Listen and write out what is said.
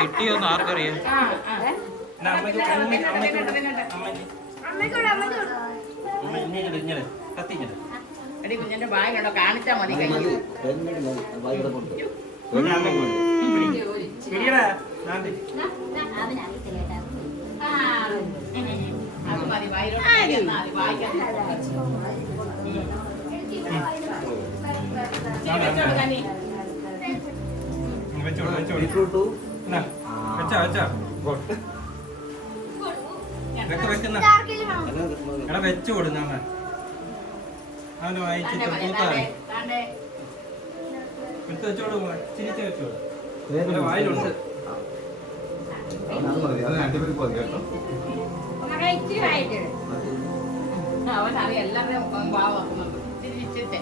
കിട്ടിയോന്ന് ആർക്കറിയാം. എടി കുഞ്ഞിന്റെ ബാഗുണ്ടോ കാണിച്ചാ മതി. അത് മതി വെച്ചു കൊടുങ്ങ അവന് വായിച്ചിട്ട് പൂത്താറി എടുത്ത് വെച്ചോളൂ. ചിരിച്ച് വെച്ചോളൂ. വായിലുണ്ട്. അവനറിയാം എല്ലാവരുടെയും വാവാക്കുന്നുണ്ട്. ചിരിച്ചിട്ട്